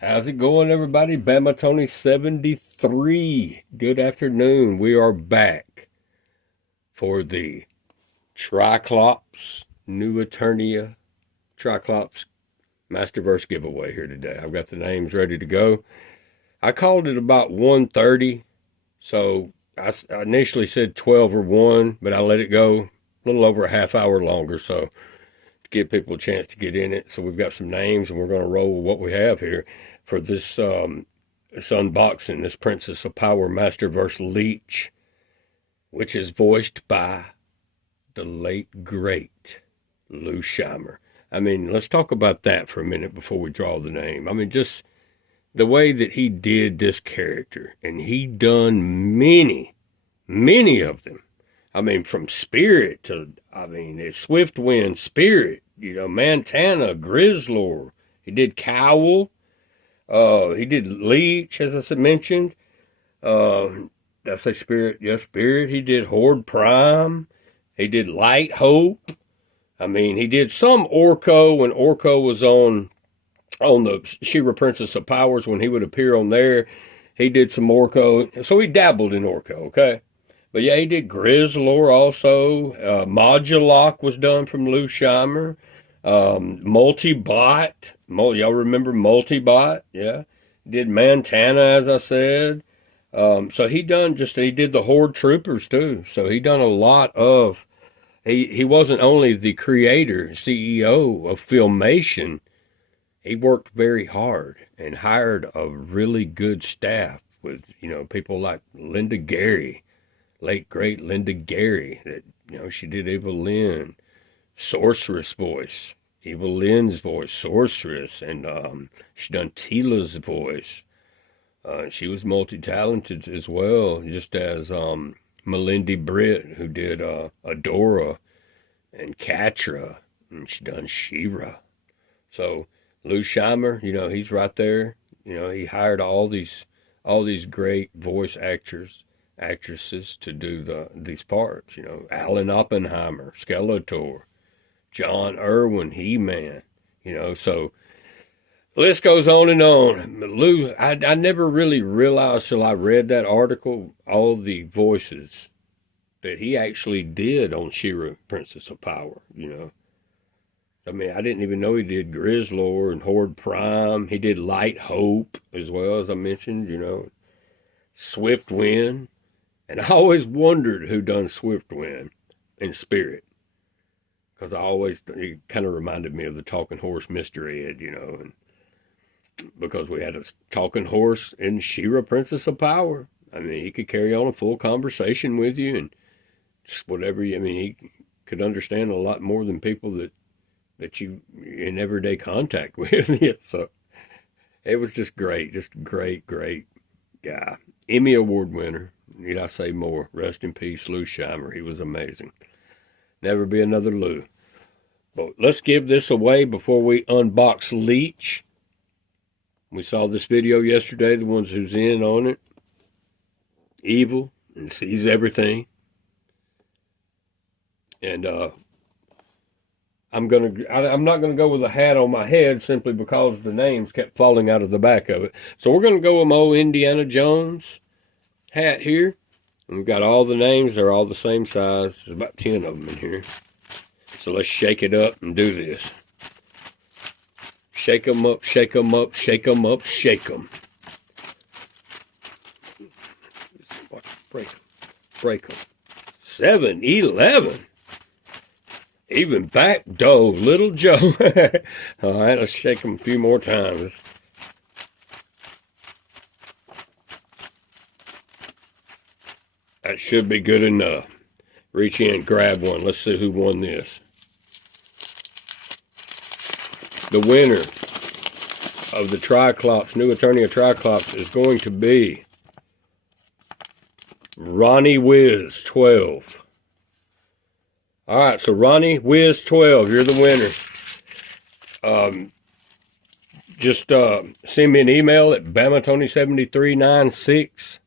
How's it going, everybody? Bama Tony 73. Good afternoon. We are back for the Tri-Klops New Eternia Tri-Klops Masterverse giveaway here today. I've got the names ready to go. I called it about 1:30, so I initially said 12 or 1, but I let it go a little over a half hour longer, so to give people a chance to get in it. So we've got some names, and we're going to roll with what we have here for this this unboxing, this Princess of Power Masterverse Leech, which is voiced by the late, great Lou Scheimer. I mean, let's talk about that for a minute before we draw the name. I mean, just the way that he did this character, and he done many of them. I mean, from Spirit to, it's Swift Wind, Spirit, Montana, Grizzlor. He did Cowl. He did Leech, as I mentioned. Did I say Spirit? Yes, Spirit. He did Horde Prime. He did Light Hope. I mean, he did some Orko when Orko was on the She-Ra Princess of Powers, when he would appear on there. He did some Orko. So he dabbled in Orko, okay? But yeah, he did Grizzlor also. Modulok was done from Lou Scheimer. Multibot. Y'all remember Multibot? Yeah. He did Montana, as I said. So he did the Horde Troopers too. So he done a lot of, he wasn't only the creator, CEO of Filmation. He worked very hard and hired a really good staff with, people like Linda Gary, late great Linda Gary, that, she did Evelyn, Sorceress voice, Evelyn's voice, Sorceress, and she done Tila's voice. She was multi-talented as well, just as Melindy Britt, who did Adora and Catra, and she done She-Ra. So Lou Scheimer, he's right there. He hired all these great voice actresses to do these parts. Alan Oppenheimer, Skeletor, John Irwin, He-Man. So the list goes on and on. Lou, I never really realized till I read that article all the voices that he actually did on She-Ra, Princess of Power. I mean, I didn't even know he did Grizzlor and Horde Prime. He did Light Hope as well, as I mentioned, Swift Wind. And I always wondered who done Swift Wind in Spirit. Because it kind of reminded me of the Talking Horse Mr. Ed, and because we had a talking horse in She-Ra, Princess of Power. I mean, he could carry on a full conversation with you and just whatever. He could understand a lot more than people that you in everyday contact with. Yeah, so it was just great guy. Emmy Award winner. Need I say more? Rest in peace, Lou Scheimer. He was amazing. Never be another Lou. But let's give this away before we unbox Leech. We saw this video yesterday, the ones who's in on it. Evil and sees everything. And I'm not gonna go with a hat on my head simply because the names kept falling out of the back of it. So we're gonna go with my old Indiana Jones hat here. And we've got all the names, they're all the same size. There's about 10 of them in here. So let's shake it up and do this. Shake them up, shake them up, shake them up, shake them. Break them. 7-11. Even back dove, little Joe. All right, let's shake them a few more times. That should be good enough. Reach in, grab one. Let's see who won this. The winner of the Tri-Klops, New Eternia Tri-Klops, is going to be Ronnie Wiz 12. All right, so Ronnie Wiz 12, you're the winner. Just send me an email at bamatony7396,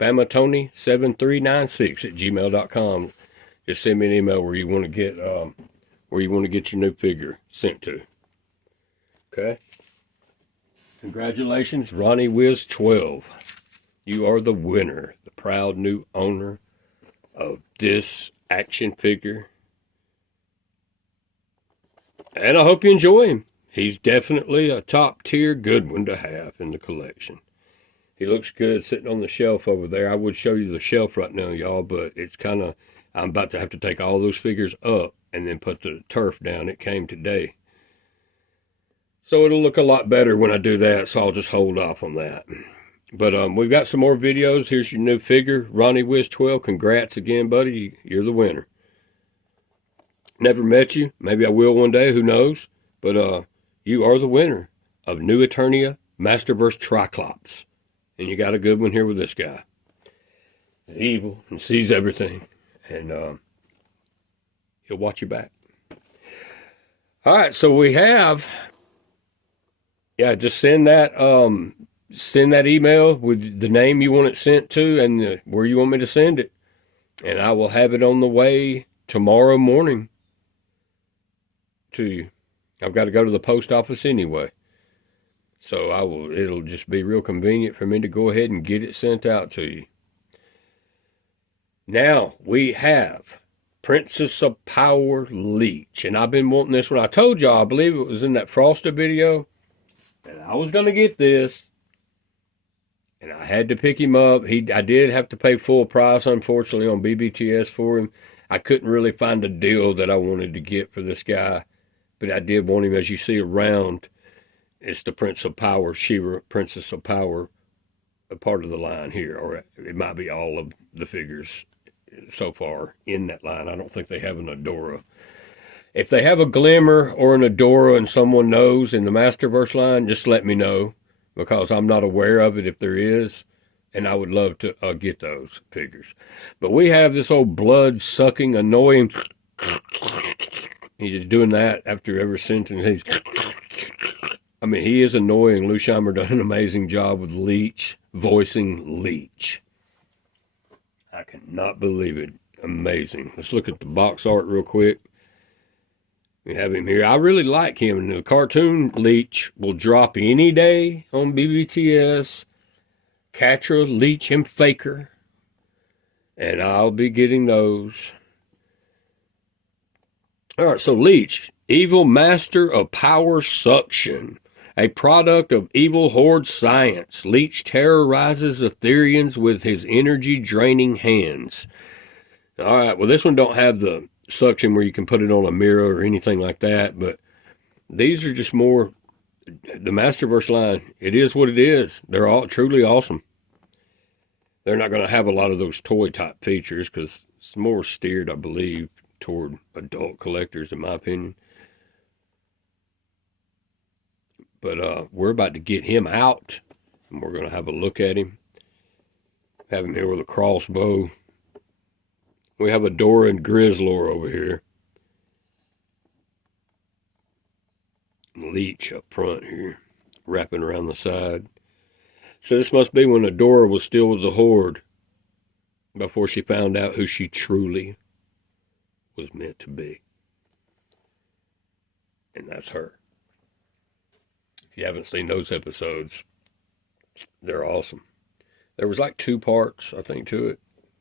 bamatony7396 at gmail.com. Just send me an email where you want to get your new figure sent to. Okay. Congratulations, Ronnie Wiz 12. You are the winner, the proud new owner of this action figure. And I hope you enjoy him. He's definitely a top tier good one to have in the collection. He looks good sitting on the shelf over there. I would show you the shelf right now, y'all, but it's kind of, I'm about to have to take all those figures up and then put the turf down. It came today. So it'll look a lot better when I do that, so I'll just hold off on that. But we've got some more videos. Here's your new figure, Ronnie Wiz 12. Congrats again, buddy. You're the winner. Never met you. Maybe I will one day. Who knows? But you are the winner of New Eternia Masterverse Tri-Klops. And you got a good one here with this guy. He's evil and sees everything. And he'll watch you back. All right, so we have... Yeah, just send that email with the name you want it sent to and where you want me to send it. And I will have it on the way tomorrow morning to you. I've got to go to the post office anyway. So it'll just be real convenient for me to go ahead and get it sent out to you. Now we have Princess of Power Leech. And I've been wanting this one. I told y'all, I believe it was in that Frosted video. And I was going to get this. And I had to pick him up. I did have to pay full price, unfortunately, on BBTS for him. I couldn't really find a deal that I wanted to get for this guy. But I did want him, as you see around. It's the Prince of Power, She-Ra, Princess of Power, a part of the line here. Or it might be all of the figures so far in that line. I don't think they have an Adora. If they have a Glimmer or an Adora and someone knows in the Masterverse line, just let me know, because I'm not aware of it if there is, and I would love to get those figures. But we have this old blood-sucking, annoying... He's just doing that after every sentence. I mean, he is annoying. Lou Scheimer done an amazing job with Leech, voicing Leech. I cannot believe it. Amazing. Let's look at the box art real quick. We have him here. I really like him. And the cartoon Leech will drop any day on BBTS. Catra, Leech, and Faker. And I'll be getting those. Alright, so Leech, evil master of power suction. A product of evil horde science. Leech terrorizes Etherians with his energy-draining hands. Alright, well this one don't have the suction where you can put it on a mirror or anything like that, but these are just more the Masterverse line. It is what it is. They're all truly awesome. They're not going to have a lot of those toy type features because it's more steered, I believe, toward adult collectors in my opinion. But we're about to get him out and we're going to have a look at him. Have him here with a crossbow. We have Adora and Grizzlor over here. Leech up front here, wrapping around the side. So this must be when Adora was still with the Horde, before she found out who she truly was meant to be. And that's her. If you haven't seen those episodes, they're awesome. There was like 2 parts, I think, to it.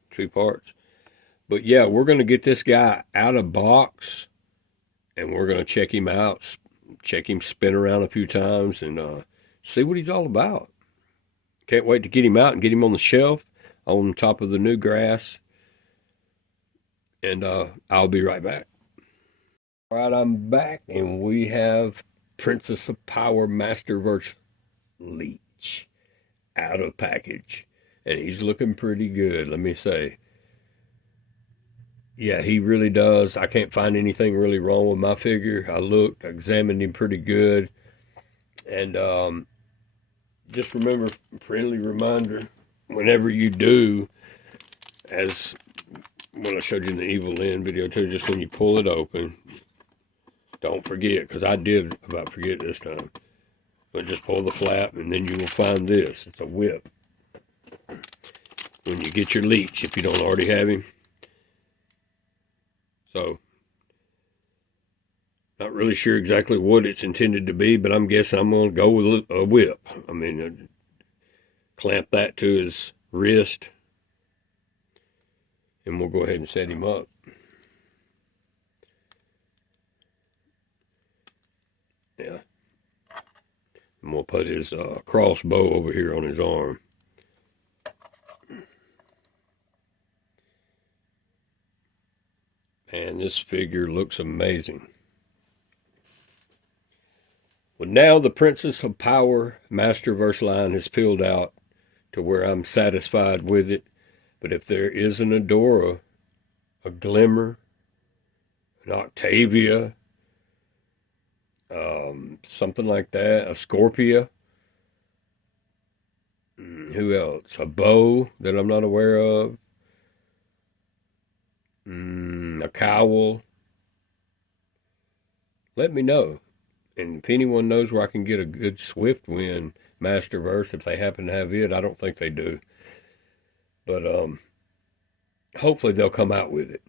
2 parts. But yeah, we're going to get this guy out of box, and we're going to check him out, check him spin around a few times, and see what he's all about. Can't wait to get him out and get him on the shelf, on top of the new grass. And I'll be right back. All right, I'm back, and we have Princess of Power Masterverse Leech out of package. And he's looking pretty good, let me say. Yeah, he really does. I can't find anything really wrong with my figure. I looked, I examined him pretty good. And just remember, friendly reminder, whenever you do, as when I showed you in the Evil Lynn video too, just when you pull it open, don't forget, because I did about forget this time. But just pull the flap and then you will find this. It's a whip. When you get your Leech, if you don't already have him. So, Not really sure exactly what it's intended to be, but I'm guessing I'm going to go with a whip. I mean, clamp that to his wrist, and we'll go ahead and set him up. Yeah. And we'll put his crossbow over here on his arm. And this figure looks amazing. Well, now the Princess of Power Masterverse line is filled out to where I'm satisfied with it. But if there is an Adora, a Glimmer, an Octavia, something like that, a Scorpia, who else? A Bow that I'm not aware of, a Cowl. Let me know. And if anyone knows where I can get a good Swiftwind Masterverse, if they happen to have it, I don't think they do. But hopefully they'll come out with it.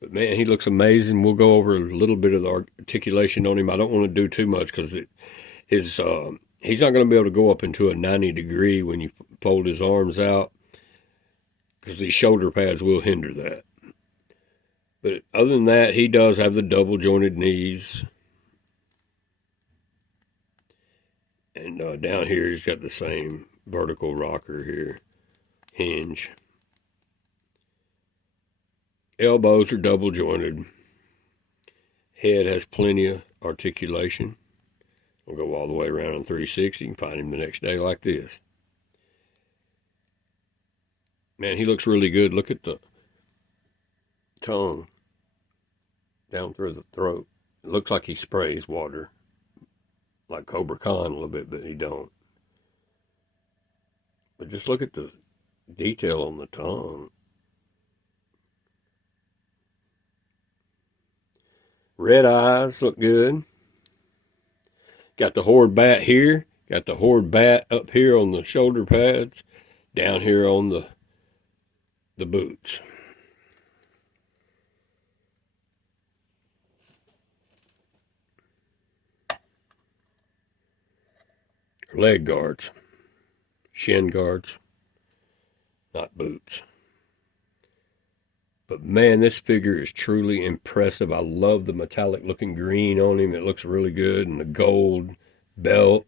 But man, he looks amazing. We'll go over a little bit of the articulation on him. I don't want to do too much because he's not going to be able to go up into a 90 degree when you fold his arms out, because these shoulder pads will hinder that. But other than that, he does have the double jointed knees. And down here, he's got the same vertical rocker here, hinge. Elbows are double jointed. Head has plenty of articulation. We'll go all the way around on 360. You can find him the next day like this. Man, he looks really good. Look at the tongue down through the throat. It looks like he sprays water, like Cobra Khan a little bit, but he don't. But just look at the detail on the tongue. Red eyes look good. Got the Horde bat here. Got the Horde bat up here on the shoulder pads. Down here on the boots. Leg guards. Shin guards. Not boots. But man, this figure is truly impressive. I love the metallic looking green on him. It looks really good. And the gold belt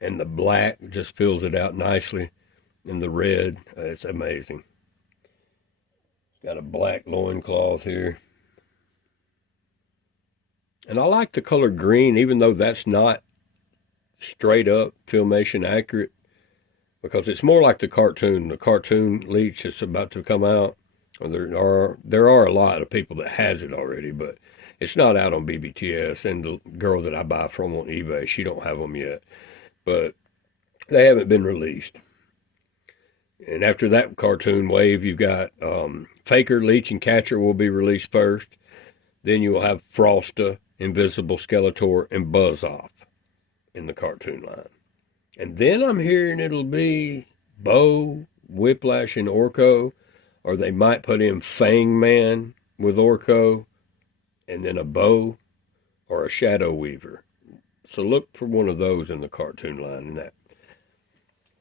and the black just fills it out nicely. And the red, it's amazing. Got a black loincloth here. And I like the color green, even though that's not straight up Filmation accurate, because it's more like the cartoon Leech that's about to come out. There are a lot of people that has it already, but it's not out on BBTS. And the girl that I buy from on eBay, she don't have them yet, but they haven't been released. And after that cartoon wave, you've got Faker, Leech, and Catcher will be released first. Then you will have Frosta, Invisible, Skeletor, and Buzz-Off in the cartoon line. And then I'm hearing it'll be Bo, Whiplash, and Orko. Or they might put in Fang Man with Orko, and then a Bow or a Shadow Weaver. So look for one of those in the cartoon line in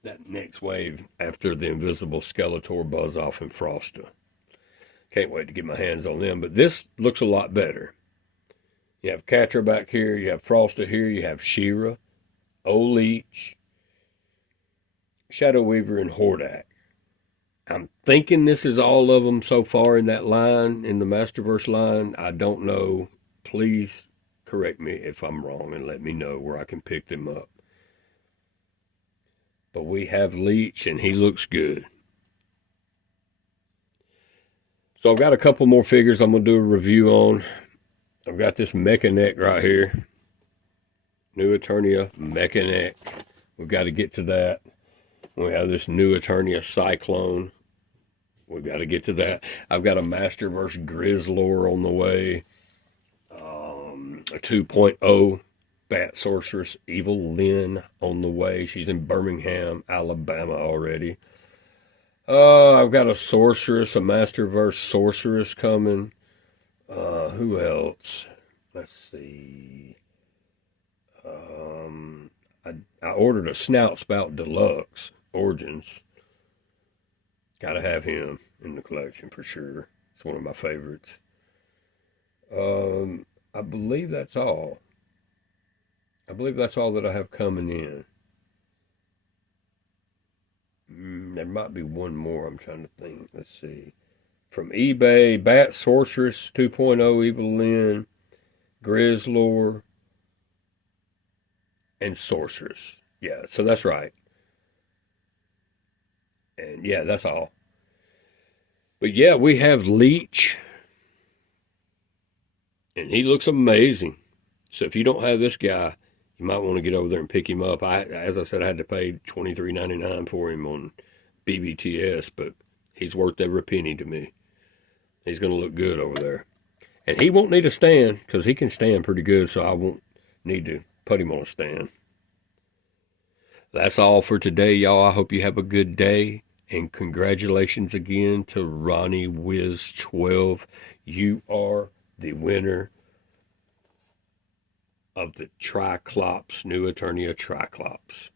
that next wave after the Invisible, Skeletor, Buzz-Off, and Frosta. Can't wait to get my hands on them. But this looks a lot better. You have Catra back here. You have Frosta here. You have She-Ra, Leech, Shadow Weaver, and Hordak. I'm thinking this is all of them so far in that line, in the Masterverse line. I don't know. Please correct me if I'm wrong and let me know where I can pick them up. But we have Leech, and he looks good. So I've got a couple more figures I'm going to do a review on. I've got this Mecha-Neck right here. New Eternia Mecha-Neck. We've got to get to that. We have this New Eternia Cyclone. We've got to get to that. I've got a Masterverse Grizzlor on the way. A 2.0 Bat Sorceress Evil Lynn on the way. She's in Birmingham, Alabama already. I've got a Sorceress, a Masterverse Sorceress coming. Who else? let's see. I ordered a Snout Spout Deluxe Origins. Gotta have him in the collection for sure. It's one of my favorites. I believe that's all. I believe that's all that I have coming in. There might be one more. I'm trying to think. Let's see. From eBay, Bat Sorceress 2.0 Evil Lyn, Grizzlor, and Sorceress. Yeah, so that's right. And yeah, that's all. But yeah, we have Leech, and he looks amazing. So if you don't have this guy, you might want to get over there and pick him up. As I said, I had to pay $23.99 for him on BBTS, but he's worth every penny to me. He's going to look good over there. And he won't need a stand because he can stand pretty good, so I won't need to put him on a stand. That's all for today, y'all. I hope you have a good day. And congratulations again to Ronnie Wiz 12. You are the winner of the Tri-Klops, New Eternia Tri-Klops.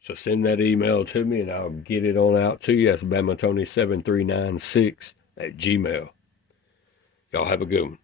So send that email to me and I'll get it on out to you. That's BamaTony7396 at Gmail. Y'all have a good one.